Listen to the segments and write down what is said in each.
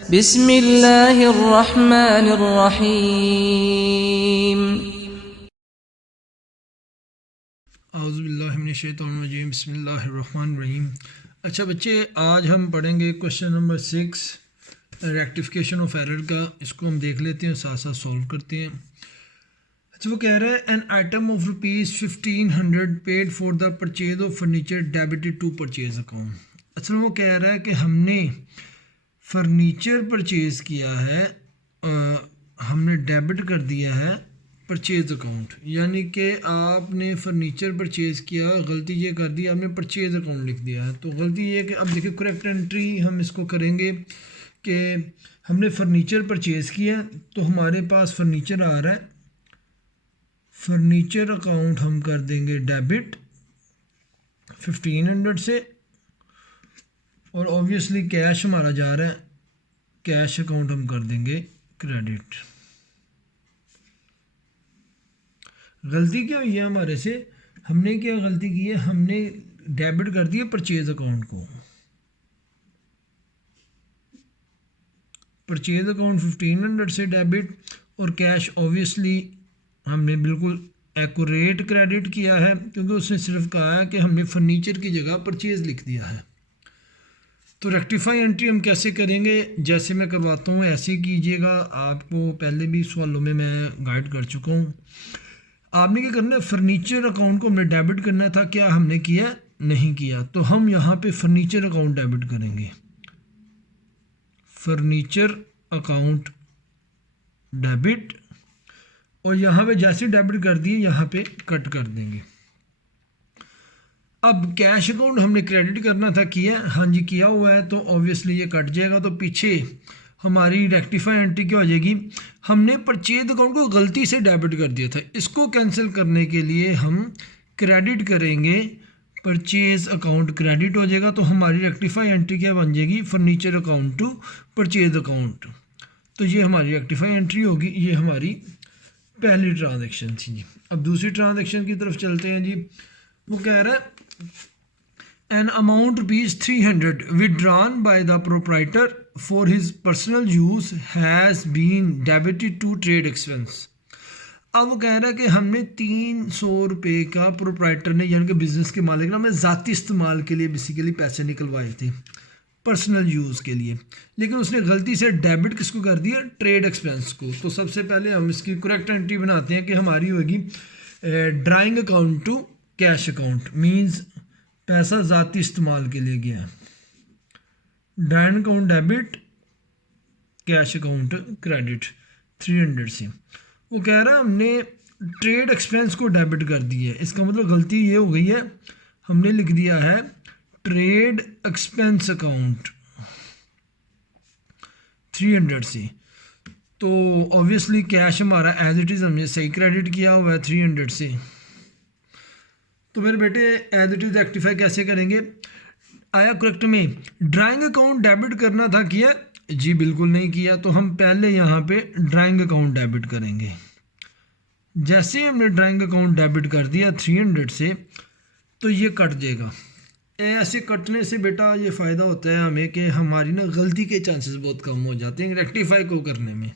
बिस्मिल्लाहिर्रहमानिर्रहीम। औज़ुबिल्लाहिमिनश्शैतानिर्रजीम बिस्मिल्लाहिर्रहमानिर्रहीम। अच्छा बच्चे, आज हम पढ़ेंगे question number 6 rectification of error का। इसको हम देख लेते हैं, साथ साथ सॉल्व करते हैं। अच्छा, वो कह रहा है an item of ₹1500 paid for the purchase of furniture debited to purchase account. असल में वो कह रहा है कि हमने फर्नीचर परचेज़ किया है, हमने डेबिट कर दिया है परचेज अकाउंट। यानी कि आपने फर्नीचर परचेज़ किया, गलती ये कर दी, आपने परचेज अकाउंट लिख दिया है। तो गलती ये कि अब देखिए करेक्ट एंट्री हम इसको करेंगे कि हमने फर्नीचर परचेज़ किया तो हमारे पास फर्नीचर आ रहा है, फर्नीचर अकाउंट हम कर देंगे डेबिट 1500 से, और ऑब्वियसली कैश हमारा जा रहा है, कैश अकाउंट हम कर देंगे क्रेडिट। गलती क्या हुई है हमारे से, हमने क्या गलती की है, हमने डेबिट कर दिया परचेज अकाउंट को। परचेज अकाउंट 1500 से डेबिट, और कैश ऑब्वियसली हमने बिल्कुल एक्यूरेट क्रेडिट किया है, क्योंकि उसने सिर्फ कहा है कि हमने फर्नीचर की जगह परचेज लिख दिया है। तो रेक्टिफाई एंट्री हम कैसे करेंगे, जैसे मैं करवाता हूँ ऐसे कीजिएगा। आपको पहले भी सवालों में मैं गाइड कर चुका हूँ। आपने क्या करना है, फर्नीचर अकाउंट को हमने डेबिट करना था, क्या हमने किया, नहीं किया। तो हम यहाँ पे फर्नीचर अकाउंट डेबिट करेंगे, फर्नीचर अकाउंट डेबिट, और यहाँ पे जैसे डेबिट कर दिए यहाँ पे कट कर देंगे। अब कैश अकाउंट हमने क्रेडिट करना था, किया, हाँ जी किया हुआ है, तो ऑब्वियसली ये कट जाएगा। तो पीछे हमारी रेक्टिफाई एंट्री क्या हो जाएगी, हमने परचेज अकाउंट को गलती से डेबिट कर दिया था, इसको कैंसिल करने के लिए हम क्रेडिट करेंगे, परचेज अकाउंट क्रेडिट हो जाएगा। तो हमारी रेक्टिफाई एंट्री क्या बन जाएगी, furniture account to purchase account. तो ये हमारी रेक्टिफाई एंट्री होगी, ये हमारी पहली ट्रांजेक्शन थी जी। अब दूसरी ट्रांजेक्शन की तरफ चलते हैं जी। वो कह रहा है an amount ₹300 withdrawn by the proprietor for his personal use has been debited to trade expense। अब वो कह रहा है कि हमने ₹300 का प्रोप्राइटर ने, यानी कि बिजनेस के मालिक ने, हमें ज़ाती इस्तेमाल के लिए बेसिकली पैसे निकलवाए थे, पर्सनल यूज़ के लिए, लेकिन उसने गलती से डेबिट किसको कर दिया, ट्रेड एक्सपेंस को। तो सबसे पहले हम इसकी करेक्ट एंट्री बनाते हैं कि हमारी होगी drawing account to cash account, means पैसा ज़ाती इस्तेमाल के लिए गया, drawing account debit, cash account credit 300 से। वो कह रहा है हमने ट्रेड एक्सपेंस को डेबिट कर दिया है, इसका मतलब गलती ये हो गई है, हमने लिख दिया है ट्रेड एक्सपेंस अकाउंट 300 से। तो ऑब्वियसली कैश हमारा एज इट इज़ हमने सही क्रेडिट किया हुआ है 300 से। तो मेरे बेटे एज इट इज़ रेक्टिफाई कैसे करेंगे, आया करेक्ट में, ड्राइंग अकाउंट डेबिट करना था, किया जी, बिल्कुल नहीं किया। तो हम पहले यहाँ पे ड्राइंग अकाउंट डेबिट करेंगे। जैसे ही हमने ड्राइंग अकाउंट डेबिट कर दिया 300 से, तो ये कट जाएगा। ऐसे कटने से बेटा ये फ़ायदा होता है हमें कि हमारी ना गलती के चांसेस बहुत कम हो जाते हैं रेक्टिफाई को करने में।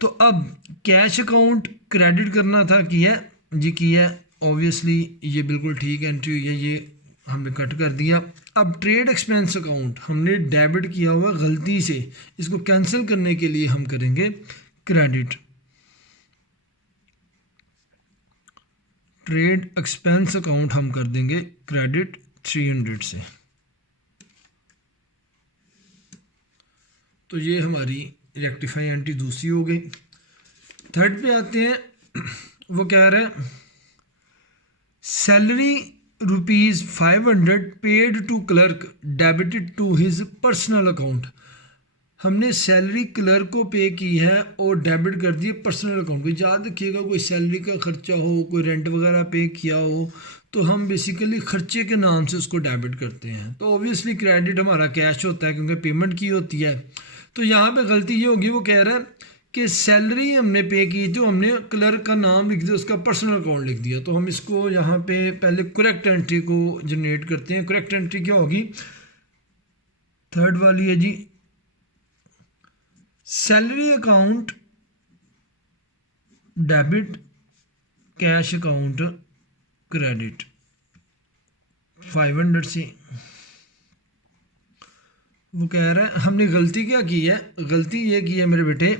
तो अब कैश अकाउंट क्रेडिट करना था, किया जी, किया, ऑब्वियसली ये बिल्कुल ठीक एंट्री हुई है, ये हमने कट कर दिया। अब ट्रेड एक्सपेंस अकाउंट हमने डेबिट किया हुआ गलती से, इसको कैंसिल करने के लिए हम करेंगे क्रेडिट, ट्रेड एक्सपेंस अकाउंट हम कर देंगे क्रेडिट 300 से। तो ये हमारी रेक्टिफाई एंट्री दूसरी हो गई। थर्ड पे आते हैं। वो कह रहा है salary ₹500 paid to clerk debited to his personal account. हमने सैलरी क्लर्क को पे की है और डेबिट कर दी पर्सनल अकाउंट को। याद रखिएगा, कोई सैलरी का खर्चा हो, कोई रेंट वगैरह पे किया हो, तो हम बेसिकली खर्चे के नाम से उसको डेबिट करते हैं। तो ऑब्वियसली क्रेडिट हमारा कैश होता है क्योंकि पेमेंट की होती है। तो यहाँ पे गलती ये होगी, वो कह रहा है कि सैलरी हमने पे की थी, हमने क्लर्क का नाम लिख दिया, उसका पर्सनल अकाउंट लिख दिया। तो हम इसको यहाँ पे पहले करेक्ट एंट्री को जनरेट करते हैं। करेक्ट एंट्री क्या होगी, थर्ड वाली है ji, salary account debit, cash account credit 500 से। वो कह रहा है हमने गलती क्या की है, गलती ये की है मेरे बेटे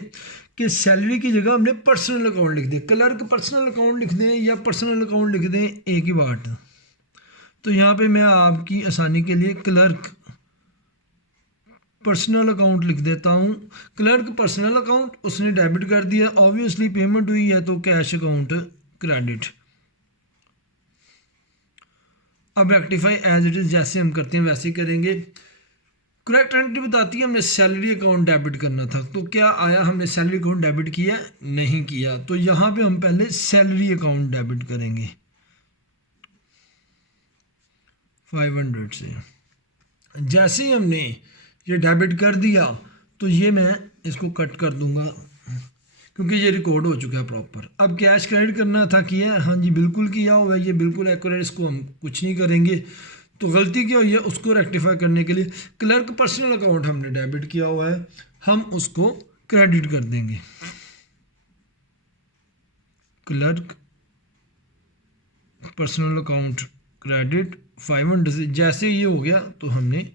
कि सैलरी की जगह हमने पर्सनल अकाउंट लिख दें, क्लर्क पर्सनल अकाउंट लिख दें या पर्सनल अकाउंट लिख दें, एक ही बात। तो यहाँ पे मैं आपकी आसानी के लिए क्लर्क पर्सनल अकाउंट लिख देता हूँ। क्लर्क पर्सनल अकाउंट उसने डेबिट कर दिया, ऑब्वियसली पेमेंट हुई है तो कैश अकाउंट क्रेडिट। अब रेक्टिफाई एज इट इज़ जैसे हम करते हैं वैसे ही करेंगे। करेक्ट एंट्री बताती है हमने सैलरी अकाउंट डेबिट करना था, तो क्या आया, हमने सैलरी अकाउंट डेबिट किया, नहीं किया। तो यहाँ पे हम पहले सैलरी अकाउंट डेबिट करेंगे 500 से। जैसे ही हमने ये डेबिट कर दिया तो ये मैं इसको कट कर दूंगा क्योंकि ये रिकॉर्ड हो चुका है प्रॉपर। अब कैश क्रेडिट करना था, किया, हाँ जी बिल्कुल किया हुआ है, ये बिल्कुल एक्यूरेट, इसको हम कुछ नहीं करेंगे। तो गलती क्या हुई है उसको रेक्टिफाई करने के लिए क्लर्क पर्सनल अकाउंट हमने डेबिट किया हुआ है, हम उसको क्रेडिट कर देंगे। क्लर्क पर्सनल अकाउंट क्रेडिट 500 से। जैसे ये हो गया तो हमने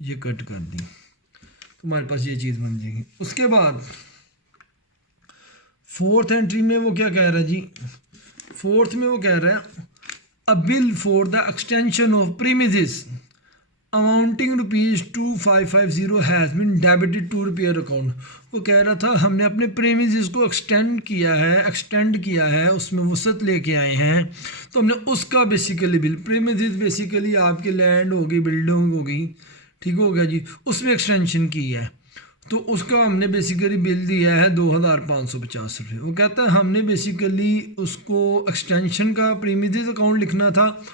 ये कट कर दी, तो हमारे पास ये चीज़ बन जाएगी। उसके बाद फोर्थ एंट्री में वो क्या कह रहा है जी, फोर्थ में वो कह रहा है a bill for the extension of premises amounting ₹2550 has been debited to repair account. वो कह रहा था हमने अपने प्रीमिसेस को एक्सटेंड किया है, उसमें वसत लेके आए हैं, तो हमने उसका बेसिकली बिल, प्रीमिसेस बेसिकली आपकी लैंड होगी, बिल्डिंग होगी, ठीक हो गया जी, उसमें एक्सटेंशन की है, तो उसका हमने बेसिकली बिल दिया है ₹2550। वो कहता है हमने बेसिकली उसको एक्सटेंशन का प्रीमिसेस अकाउंट लिखना था,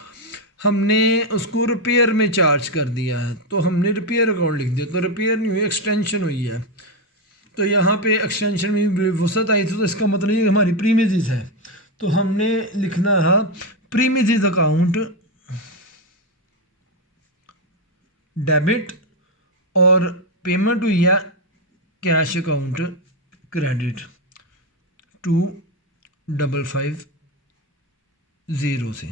हमने उसको रिपेयर में चार्ज कर दिया है, तो हमने रिपेयर अकाउंट लिख दिया, तो रिपेयर नहीं हुई, एक्सटेंशन हुई है। तो यहाँ पे एक्सटेंशन में वसत आई थी, तो इसका मतलब ये हमारी प्रीमिसेस है, तो हमने लिखना है प्रीमिसेस अकाउंट डेबिट और पेमेंट हुई है कैश अकाउंट क्रेडिट 2550 से।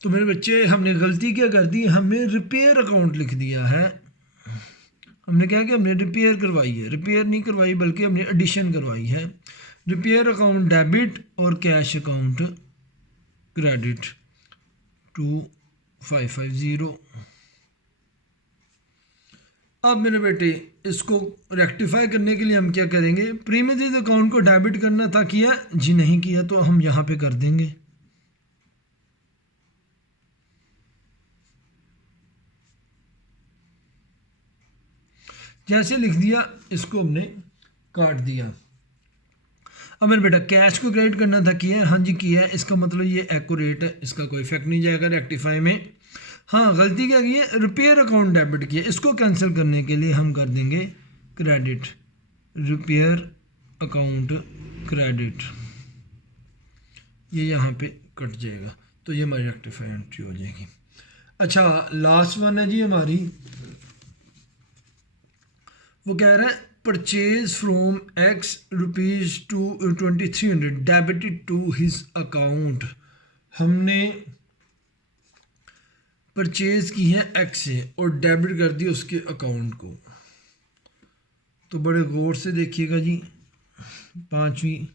तो मेरे बच्चे हमने गलती क्या कर दी, हमने रिपेयर अकाउंट लिख दिया है। हमने क्या किया, हमने रिपेयर करवाई है, रिपेयर नहीं करवाई बल्कि हमने एडिशन करवाई है। रिपेयर अकाउंट डेबिट और कैश अकाउंट क्रेडिट 2550। अब मेरे बेटे इसको रेक्टिफाई करने के लिए हम क्या करेंगे, प्रीमिसेस अकाउंट को डेबिट करना था, किया जी, नहीं किया, तो हम यहाँ पे कर देंगे। जैसे लिख दिया, इसको हमने काट दिया। अब मेरे बेटा कैश को क्रेडिट करना था, किया, हाँ जी किया है, इसका मतलब ये एक्यूरेट है, इसका कोई इफेक्ट नहीं जाएगा रेक्टिफाई में। हाँ गलती क्या की है, रिपेयर अकाउंट डेबिट किया, इसको कैंसिल करने के लिए हम कर देंगे क्रेडिट, रिपेयर अकाउंट क्रेडिट, ये यहाँ पे कट जाएगा, तो ये हमारी रेक्टिफाई एंट्री हो जाएगी। अच्छा लास्ट वन है जी हमारी, वो कह रहा है purchase from X ₹2300 debited to his account. हमने परचेज की है एक्स से और डेबिट कर दिया उसके अकाउंट को। तो बड़े गौर से देखिएगा जी, पांचवी,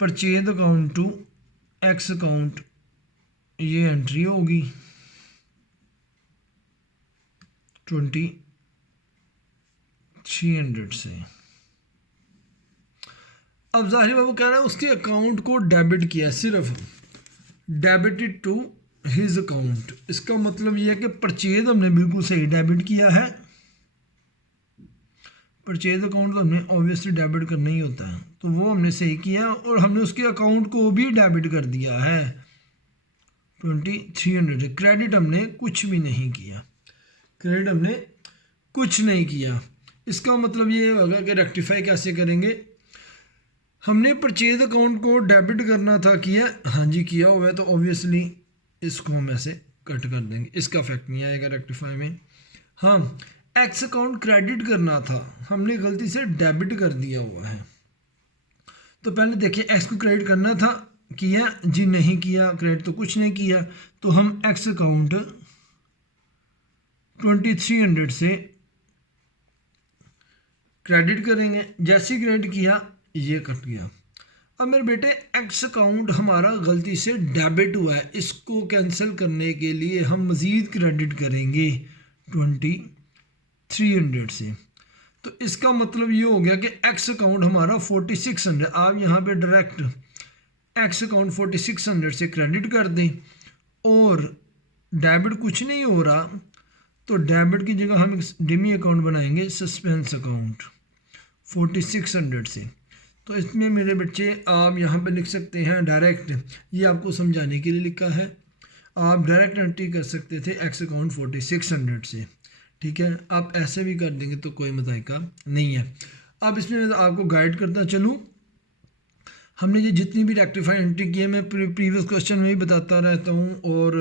purchase account to X account, ये एंट्री होगी 2300 से। अब जाहिर बाबू कह रहा है उसके अकाउंट को डेबिट किया, सिर्फ डेबिटेड टू हिज अकाउंट, इसका मतलब यह है कि परचेज हमने बिल्कुल सही डेबिट किया है। परचेज अकाउंट तो हमने ऑब्वियसली डेबिट करना ही होता है, तो वो हमने सही किया और हमने उसके अकाउंट को भी डेबिट कर दिया है 2300। क्रेडिट हमने कुछ भी नहीं किया, क्रेडिट हमने कुछ नहीं किया। इसका मतलब ये होगा कि रेक्टिफाई कैसे करेंगे, हमने परचेज अकाउंट को डेबिट करना था, किया, हाँ जी किया हुआ है, तो ऑब्वियसली इसको हम ऐसे कट कर देंगे, इसका इफेक्ट नहीं आएगा रेक्टिफाई में। हाँ एक्स अकाउंट क्रेडिट करना था, हमने गलती से डेबिट कर दिया हुआ है। तो पहले देखिए एक्स को क्रेडिट करना था, किया जी नहीं किया, क्रेडिट तो कुछ नहीं किया, तो हम एक्स अकाउंट 2300 से क्रेडिट करेंगे। जैसे ही क्रेडिट किया ये कट गया। अब मेरे बेटे एक्स अकाउंट हमारा गलती से डेबिट हुआ है, इसको कैंसिल करने के लिए हम मज़ीद क्रेडिट करेंगे 2300 से। तो इसका मतलब ये हो गया कि एक्स अकाउंट हमारा 4600, आप यहाँ पे डायरेक्ट एक्स अकाउंट 4600 से क्रेडिट कर दें और डेबिट कुछ नहीं हो रहा, तो डेबिट की जगह हम डिमी अकाउंट बनाएंगे सस्पेंस अकाउंट 4600 से। तो इसमें मेरे बच्चे आप यहाँ पे लिख सकते हैं डायरेक्ट, ये आपको समझाने के लिए लिखा है, आप डायरेक्ट एंट्री कर सकते थे एक्स अकाउंट 4600 से, ठीक है। आप ऐसे भी कर देंगे तो कोई मताइका नहीं है। अब इसमें मैं आपको गाइड करता चलूँ, हमने ये जितनी भी रेक्टिफाई एंट्री की है मैं प्रीवियस क्वेश्चन में भी बताता रहता हूँ और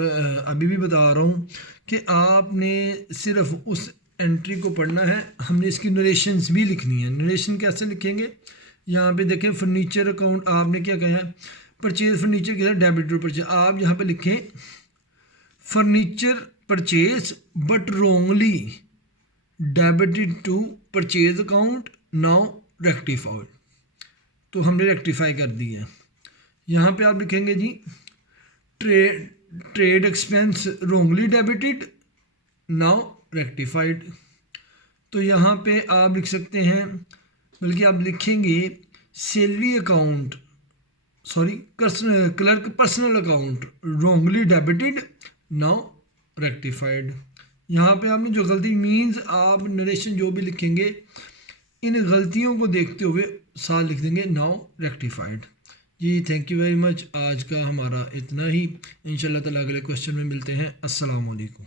अभी भी बता रहा हूँ कि आपने सिर्फ उस एंट्री को पढ़ना है, हमने इसकी नरेशंस भी लिखनी है। नरेशन कैसे लिखेंगे, यहाँ पे देखें फर्नीचर अकाउंट आपने क्या कहा है, परचेज फर्नीचर किया डेबिट टू परचेज, आप यहाँ पे लिखें furniture purchase but wrongly debited to purchase account, now rectified. तो हमने रेक्टिफाई कर दिया। यहाँ पे आप लिखेंगे जी trade expense wrongly debited, now rectified. तो यहाँ पे आप लिख सकते हैं, बल्कि आप लिखेंगे salary account clerk personal account wrongly debited, now rectified. यहाँ पे आपने जो गलती मीन्स आप नरेशन जो भी लिखेंगे इन गलतियों को देखते हुए साथ लिख देंगे नाउ रेक्टिफाइड। जी थैंक यू वेरी मच, आज का हमारा इतना ही, इंशाल्लाह ताला अगले क्वेश्चन में मिलते हैं। अस्सलाम वालेकुम।